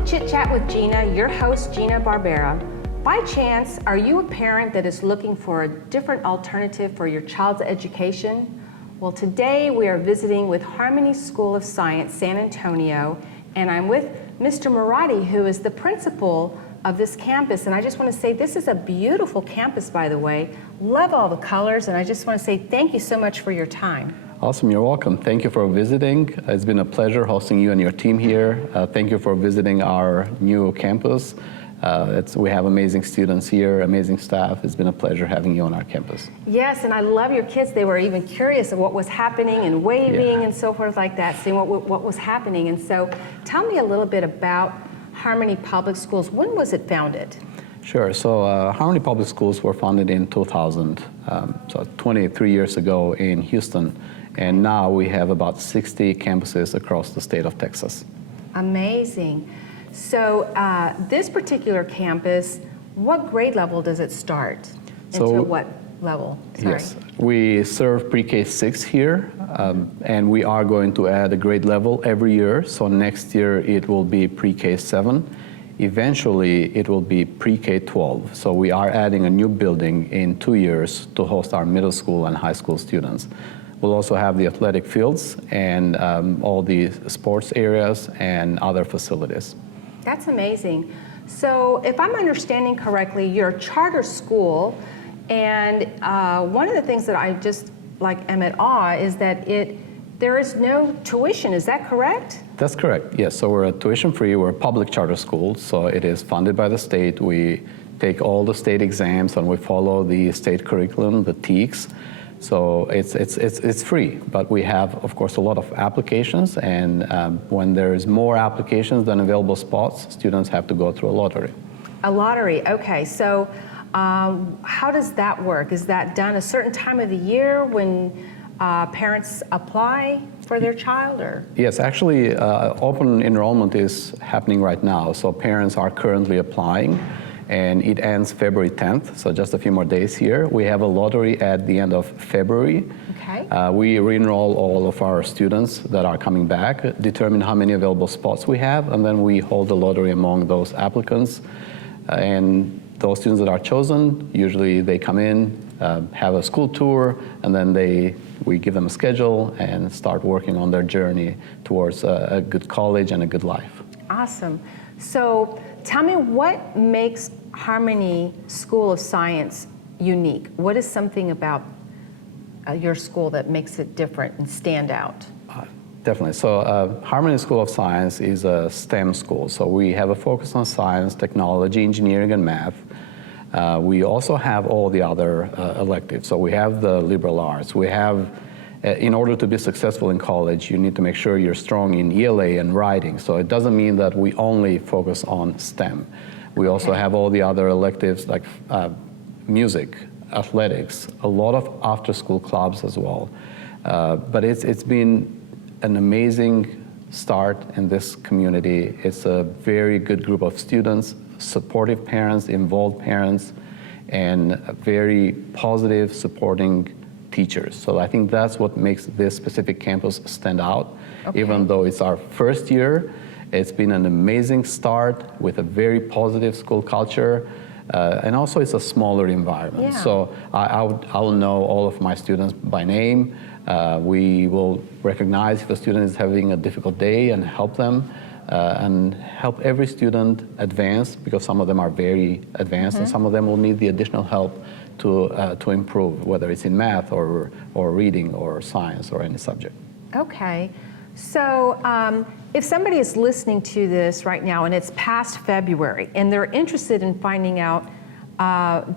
to Chit Chat with Gina, your host, Gina Barbera. By chance, are you a parent that is looking for a different alternative for your child's education? Well, today we are visiting with Harmony School of Science, San Antonio, and I'm with Mr. Murati, who is the principal of this campus. And I just want to say this is a beautiful campus, by the way. Love all the colors, and I just want to say thank you so much for your time. Awesome, you're welcome. Thank you for visiting. It's been a pleasure hosting you and your team here. Thank you for visiting our new campus. We have amazing students here, amazing staff. It's been a pleasure having you on our campus. Yes, and I love your kids. They were even curious of what was happening and waving and so forth like that, seeing what was happening. And so tell me a little bit about Harmony Public Schools. When was it founded? Sure, so Harmony Public Schools were founded in 2000, so 23 years ago in Houston. And now we have about 60 campuses across the state of Texas. Amazing. So this particular campus, what grade level does it start? Into what level? Sorry. Yes, we serve PreK 6 here, and we are going to add a grade level every year. So next year it will be PreK 7. Eventually it will be PreK 12. So we are adding a new building in 2 years to host our middle school and high school students. We'll also have the athletic fields and all the sports areas and other facilities. That's amazing. So if I'm understanding correctly, you're a charter school, and one of the things that I just am at awe is that there is no tuition. Is that correct? That's correct, yes. So we're a tuition-free, we're a public charter school, so it is funded by the state. We take all the state exams and we follow the state curriculum, the TEKS. So it's free, but we have, of course, a lot of applications, and when there's more applications than available spots, students have to go through a lottery. A lottery, okay. So how does that work? Is that done a certain time of the year when parents apply for their child, or? Yes, actually, open enrollment is happening right now, so parents are currently applying. And it ends February 10th, so just a few more days here. We have a lottery at the end of February. Okay. We re-enroll all of our students that are coming back, determine how many available spots we have, and then we hold the lottery among those applicants. And those students that are chosen, usually they come in, have a school tour, and then we give them a schedule and start working on their journey towards a good college and a good life. Awesome. So tell me, what makes Harmony School of Science unique? What is something about your school that makes it different and stand out? Definitely. So Harmony School of Science is a STEM school. So we have a focus on science, technology, engineering, and math. We also have all the other electives. So we have the liberal arts. We have, in order to be successful in college, you need to make sure you're strong in ELA and writing. So it doesn't mean that we only focus on STEM. We also have all the other electives like music, athletics, a lot of after-school clubs as well. But it's been an amazing start in this community. It's a very good group of students, supportive parents, involved parents, and very positive, supporting teachers. So I think that's what makes this specific campus stand out. Okay. Even though it's our first year, it's been an amazing start with a very positive school culture, and also it's a smaller environment. Yeah. So I will know all of my students by name. We will recognize if a student is having a difficult day and help them, and help every student advance, because some of them are very advanced and some of them will need the additional help to improve, whether it's in math or reading or science or any subject. Okay. So if somebody is listening to this right now and it's past February and they're interested in finding out,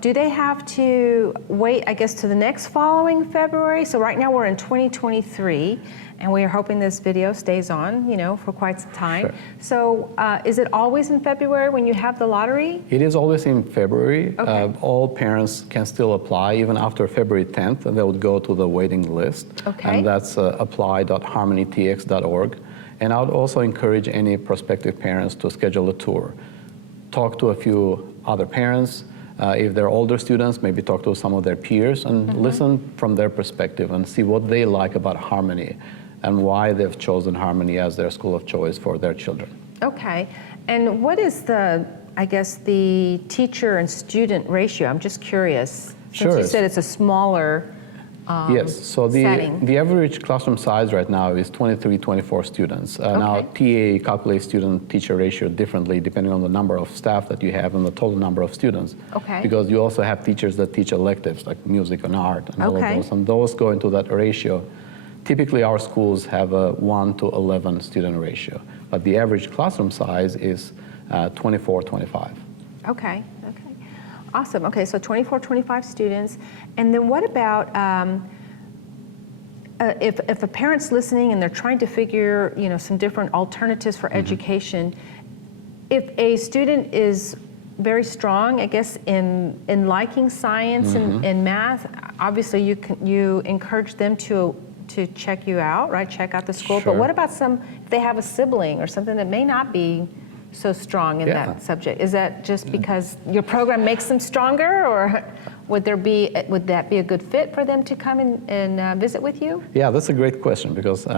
do they have to wait, I guess, to the next following February? So right now we're in 2023, and we are hoping this video stays on, for quite some time. Sure. So is it always in February when you have the lottery? It is always in February. Okay. All parents can still apply even after February 10th, and they would go to the waiting list. Okay. And that's apply.harmonytx.org. And I would also encourage any prospective parents to schedule a tour. Talk to a few other parents. If they're older students, maybe talk to some of their peers and listen from their perspective and see what they like about Harmony and why they've chosen Harmony as their school of choice for their children. Okay. And what is the, I guess, the teacher and student ratio? I'm just curious. Since Sure. you said it's a smaller Yes, so setting. the average classroom size right now is 23, 24 students. Now, TA calculates student-teacher ratio differently depending on the number of staff that you have and the total number of students. Okay. Because you also have teachers that teach electives like music and art and all of those, and those go into that ratio. Typically, our schools have a 1 to 11 student ratio, but the average classroom size is 24, 25. Okay. Awesome. Okay, so 24, 25 students. And then what about if a parent's listening and they're trying to figure, some different alternatives for education, if a student is very strong, I guess, in liking science and math, obviously you encourage them to check you out, right? Check out the school. Sure. But what about if they have a sibling or something that may not be so strong in that subject? Is that just because your program makes them stronger, or would that be a good fit for them to come and visit with you? Yeah, that's a great question because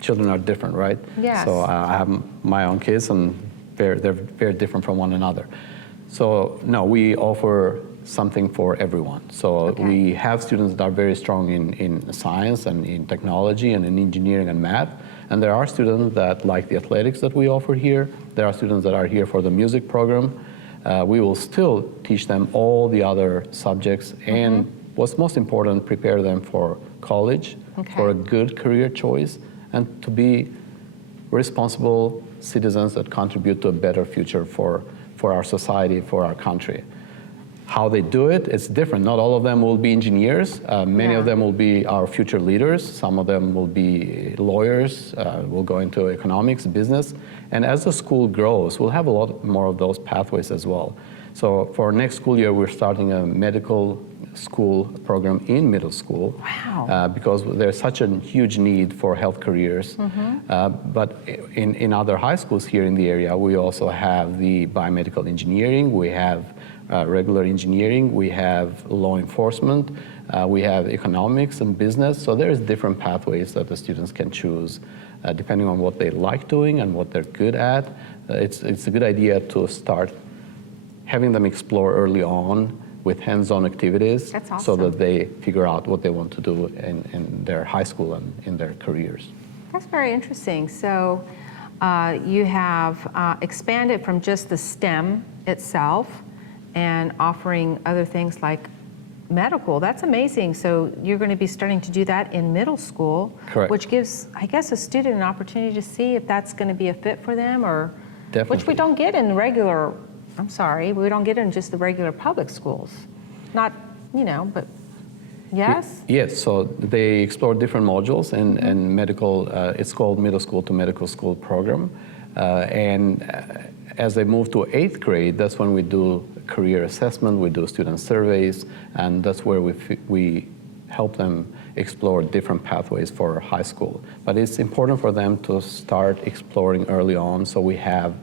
children are different, right? Yes. So I have my own kids, and they're very different from one another. So no, we offer something for everyone. So we have students that are very strong in science and in technology and in engineering and math. And there are students that like the athletics that we offer here. There are students that are here for the music program. We will still teach them all the other subjects, and what's most important, prepare them for college, for a good career choice, and to be responsible citizens that contribute to a better future for our society, for our country. How they do it, it's different. Not all of them will be engineers. Many of them will be our future leaders. Some of them will be lawyers, will go into economics, business. And as the school grows, we'll have a lot more of those pathways as well. So for next school year, we're starting a medical school program in middle school. Wow. Because there's such a huge need for health careers. But in other high schools here in the area, we also have the biomedical engineering, we have regular engineering, we have law enforcement, we have economics and business. So there's different pathways that the students can choose depending on what they like doing and what they're good at. It's a good idea to start having them explore early on with hands-on activities. That's awesome. So that they figure out what they want to do in their high school and in their careers. That's very interesting. So you have expanded from just the STEM itself and offering other things like medical. That's amazing. So you're going to be starting to do that in middle school. Correct. Which gives, I guess, a student an opportunity to see if that's going to be a fit for them, or Definitely. which we don't get in regular, we don't get in just the regular public schools. Not, but yes? Yes, so they explore different modules in medical, it's called Middle School to Medical School program. And as they move to 8th grade, that's when we do career assessment, we do student surveys, and that's where we help them explore different pathways for high school. But it's important for them to start exploring early on, so we have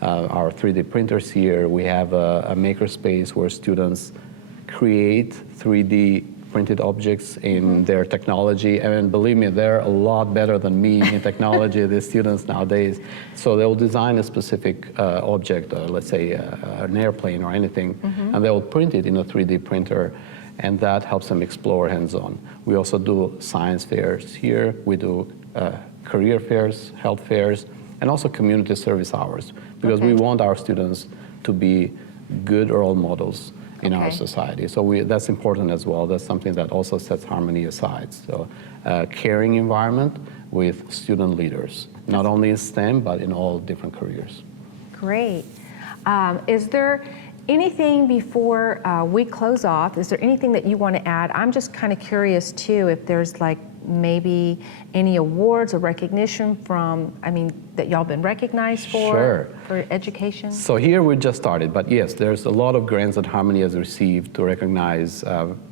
our 3D printers here, we have a makerspace where students create 3D printed objects in their technology, and believe me, they're a lot better than me in technology, the students nowadays. So they'll design a specific object, let's say an airplane or anything, and they'll print it in a 3D printer, and that helps them explore hands-on. We also do science fairs here, we do career fairs, health fairs, and also community service hours, because we want our students to be good role models in our society. So that's important as well. That's something that also sets Harmony aside. So caring environment with student leaders, not only in STEM, but in all different careers. Great. Is there anything before we close off, is there anything that you want to add? I'm just kind of curious too, if there's like maybe any awards or recognition that y'all been recognized for education? So here we just started, but yes, there's a lot of grants that Harmony has received to recognize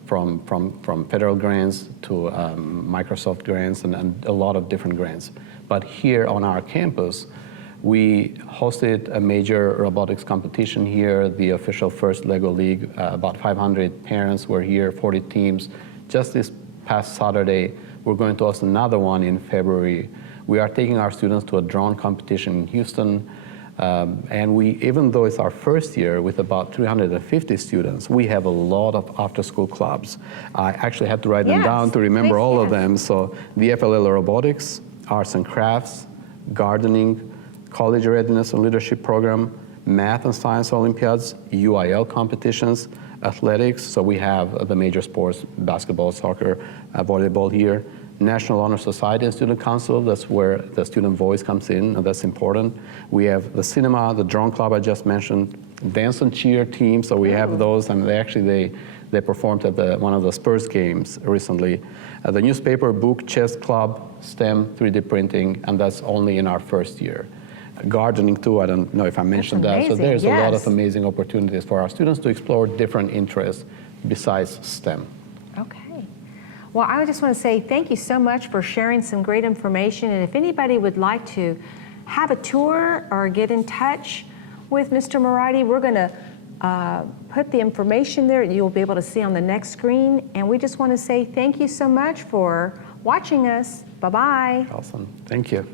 from federal grants to Microsoft grants and a lot of different grants. But here on our campus, we hosted a major robotics competition here, the official first LEGO League. About 500 parents were here, 40 teams. Just this past Saturday, we're going to host another one in February. We are taking our students to a drone competition in Houston. And even though it's our first year with about 350 students, we have a lot of after-school clubs. I actually had to write them down to remember all of them. So the FLL robotics, arts and crafts, gardening, college readiness and leadership program, math and science Olympiads, UIL competitions, athletics. So we have the major sports, basketball, soccer, volleyball here. National Honor Society and Student Council, that's where the student voice comes in, and that's important. We have the cinema, the drone club I just mentioned, dance and cheer team, so we have those, and they performed at one of the Spurs games recently. The newspaper, book, chess club, STEM, 3D printing, and that's only in our first year. Gardening too, I don't know if I mentioned that. So there's a lot of amazing opportunities for our students to explore different interests besides STEM. Okay. Well, I just want to say thank you so much for sharing some great information. And if anybody would like to have a tour or get in touch with Mr. Moratti, we're going to put the information there you'll be able to see on the next screen. And we just want to say thank you so much for watching us. Bye-bye. Awesome. Thank you.